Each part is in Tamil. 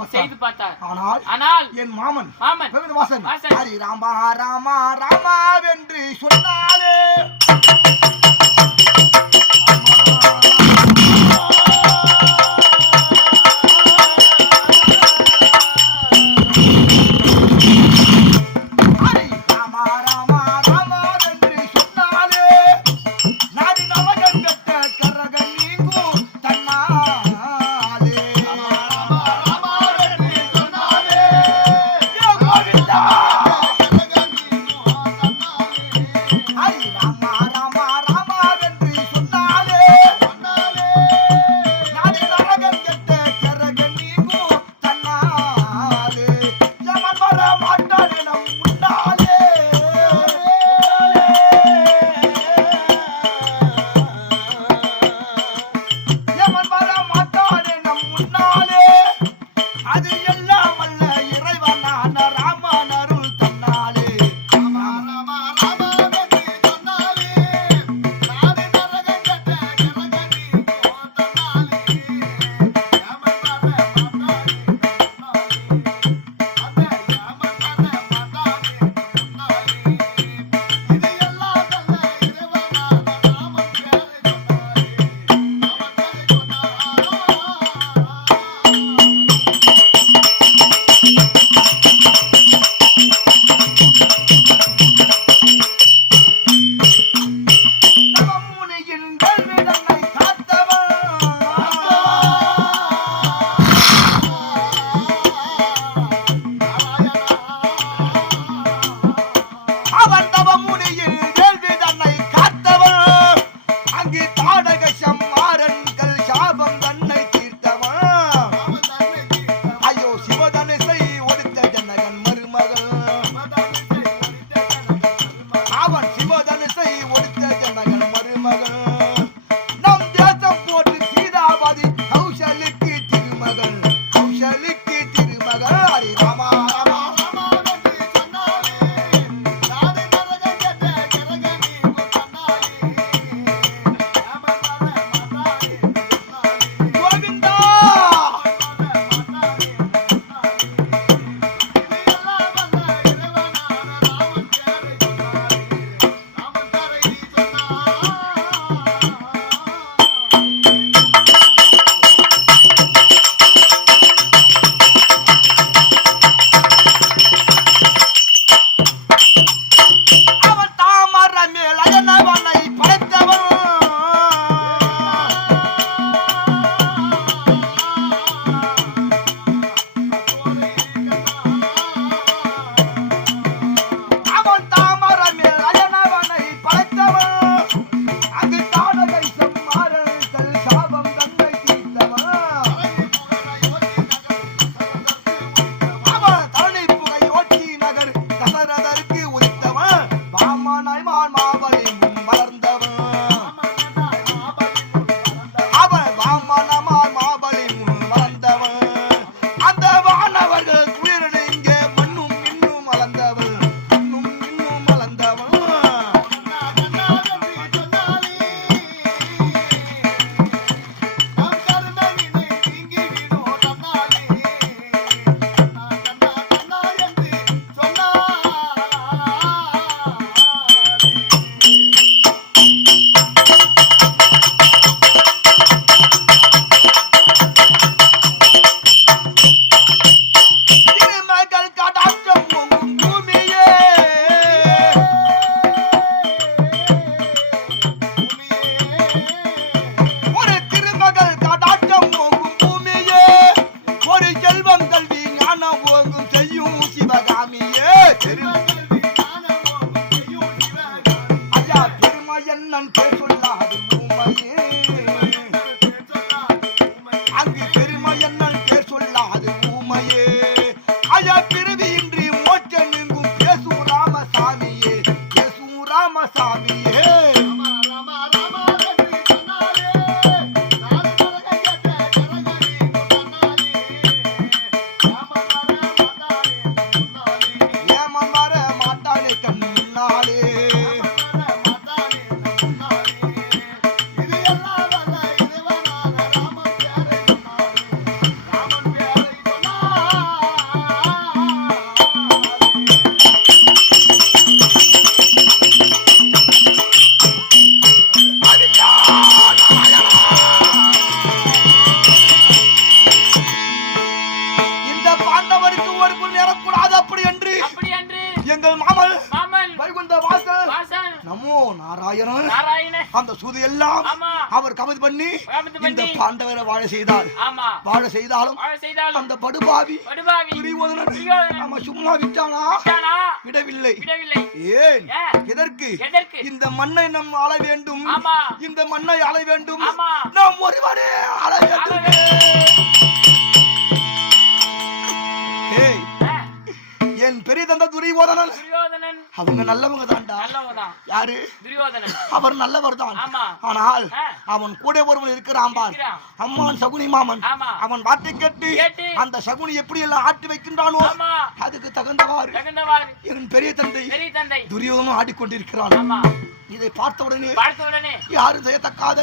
பார்த்தார். ஆனால் என் மாமன் வாசன் ஹரி ராமா ராமா ராமா என்று சொன்னாலே எங்கள் மாமல் வைகுந்த வாசல் நமோ நாராயண அந்த சூது எல்லாம் அவர் கமது பண்ணி இந்த பாண்டவரை வாழ செய்தார். வாழ செய்தாலும் அந்த படுபாவி துரியோதனன் நம்ம சும்மா விட்டானா? விடவில்லை. ஏன்? எதற்கு? இந்த மண்ணை நம் ஆள வேண்டும், இந்த மண்ணை ஆள வேண்டும், நாம் ஒருவரே ஆள வேண்டும். என் பெரிய தந்தை துரியோதனன் அவங்க நல்லவங்க தான்டா. யாரு? துரியோதனன். அவர் நல்லவர் தான். ஆனால் அவன் கூட ஒருவன் இருக்கிறான் பார், அம்மான் சகுனி மாமன். அவன் வார்த்தை கேட்டு அந்த சகுனி எப்படி எல்லாம் ஆட்டி வைக்கின்றானோ அதுக்கு தகுந்தவாறு என் பெரிய தந்தை துரியோதனும் ஆடிக்கொண்டிருக்கிறான். இதை பார்த்தவுடனே யாரும் செய்யத்தக்காத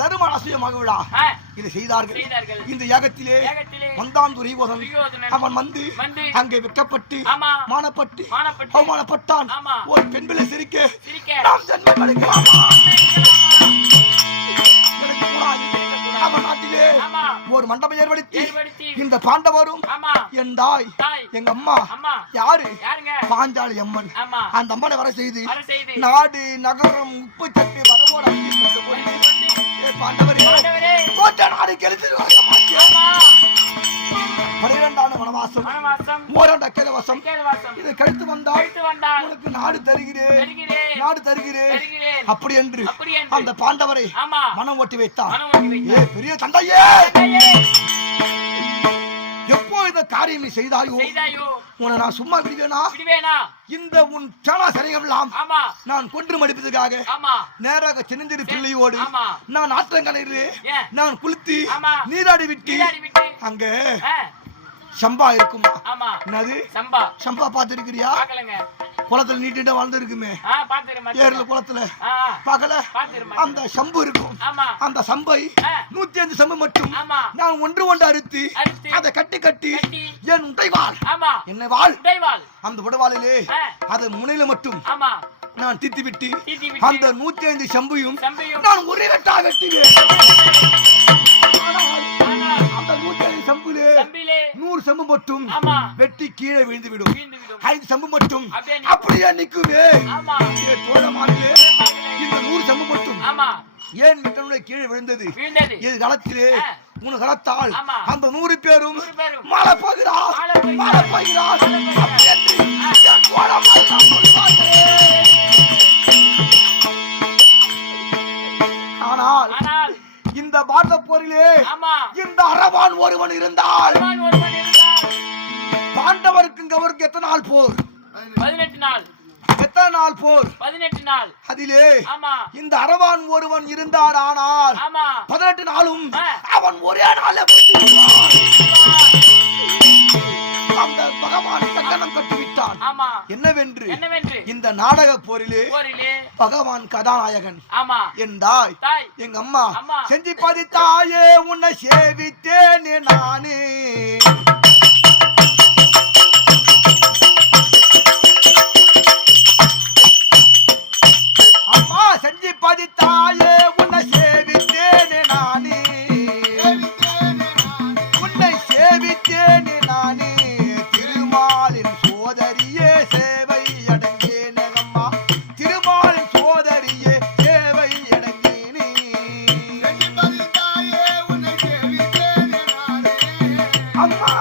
தர்ம அவசியமாக விழா இதை செய்தார்கள். இந்த யாகத்திலே வந்தான் துரியோதனன். அவன் வந்து அங்கே வெட்கப்பட்டு மானப்பட்டு அவமானப்பட்டான். ஒரு பெண் பிள்ளை சிரிக்க நாம் ஜன்மம் எடுக்கலாமா? அவன் நாட்டிலே ஒரு மண்டபம் ஏற்படுத்தி இந்த பாண்டவரும் என் தாய் எங்க அம்மா யாரு? பாஞ்சாலி அம்மன். அந்த அம்மனை வர செய்து நாடு நகரம் உப்பு தட்டு வரவோட பாண்டவரே கோட்டை நாடு கெடுத்து 12 வனவாசம் ஓராண்டு அக்கேதவாசம் இதை கழித்து வந்தால் உனக்கு நாடு தருகிறேன் அப்படி என்று அந்த பாண்டவரை மனம் ஓட்டி வைத்தான். ஏ பெரிய தந்தையே, எப்போ இந்த காரியம் நீ செய்தாயோ உன்னை நான் சும்மா விடுவேனா? இந்த உன் சேனா சரையெல்லாம் நான் கொன்று மடிப்பதற்காக நேராக சின்னஞ்சிறு பிள்ளையோடு நான் ஆற்றங்கரையிலே நான் குளித்து நீராடி விட்டு அங்க சம்பா இருக்குமா? என்னது சம்பா பாத்துருக்கிறியா? குளத்துல நீட்டிட்டு வாழ்ந்து இருக்குமே ஏர்ல குளத்துல பகல அந்த சம்பு இருக்கும். அந்த சம்பை 105 சம்பு மட்டும் நான் ஒன்று அறுத்து அதை கட்டி என் உடைவாள் என்ன வாழ் அந்த உடைவாளிலே அதை முனையில மட்டும் நான் தித்தி விட்டு அந்த 105 சம்பையும் நான் ஒரே வெட்டா வெட்டுவேன். அந்த 105 சம்புலே 100 சம்பு மட்டும் வெட்டி கீழே விழுந்து விடும். 5 சம்பு மட்டும் அப்படியே நிக்குமே. தோழமானே இந்த 100 சம்பு மட்டும் ஏன் விட்டனுடைய கீழே விழுந்தது? இது களத்திலே உன் களத்தால் அந்த 100 பேரும் மாலை போகிறார். ஆனால் இந்த பாரத போரிலே இந்த அரவான் ஒருவன் இருந்தால் பாண்டவருக்கு அவருக்கு எத்தனை நாள் போர்? 18 நாள். எத்தனை நாள் போர்? 18 நாள். அதிலே இந்த அரவான் ஒருவன் இருந்தார். ஆனால் 18 நாளும் அவன் ஒரே நாள் அந்த பகவான் கங்கணம் கட்டிவிட்டான். என்னவென்று இந்த நாடக போரிலே பகவான் கதாநாயகன் என் தாய் எங்க அம்மா செஞ்சு பதித்தாயே உன்னை சேவித்தேனே நானே. அம்மா செஞ்சு பதித்தாயே உன்னை சேவித்தேனே நானே. உன்னை சேவித்தேனே நானே. திருமாலின் சோதரியே சேவை அடங்கேனே அம்மா. திருமாலின் சோதரியே சேவை அடங்கேனே. அம்மா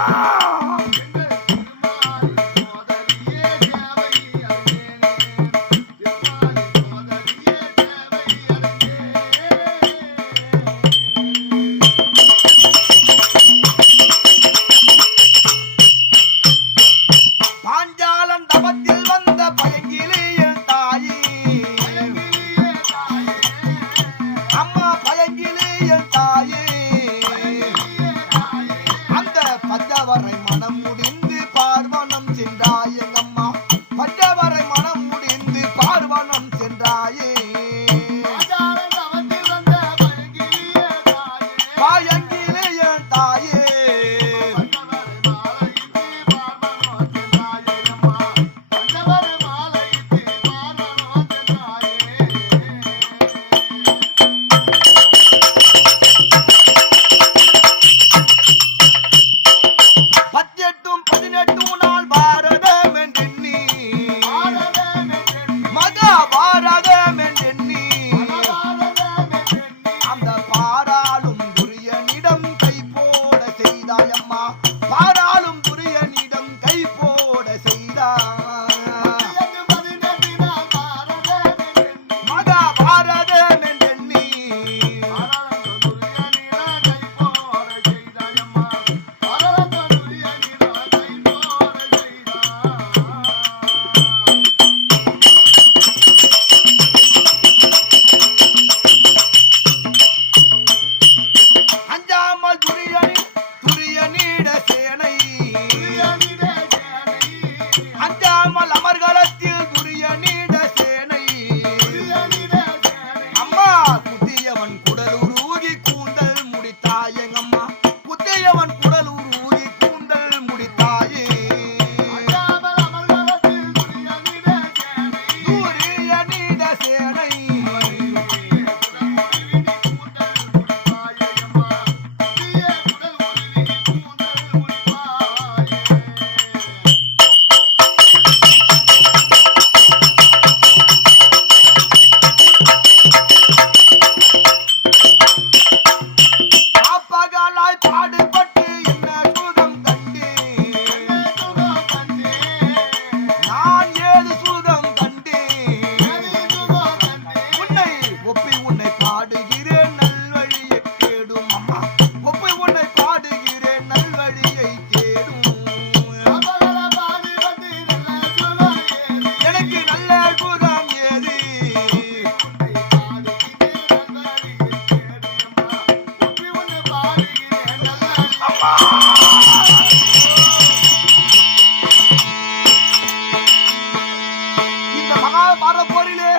வரப்போரிலே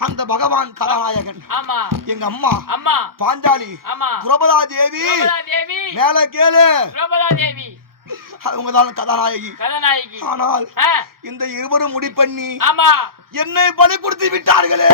அந்த பகவான் கதாநாயகன் எங்க அம்மா பாஞ்சாலி திரௌபதா தேவி மேல கேளு அவங்கதான் கதாநாயகி. ஆனால் இந்த இருவரும் முடி பண்ணி என்னை பலி கொடுத்து விட்டார்களே.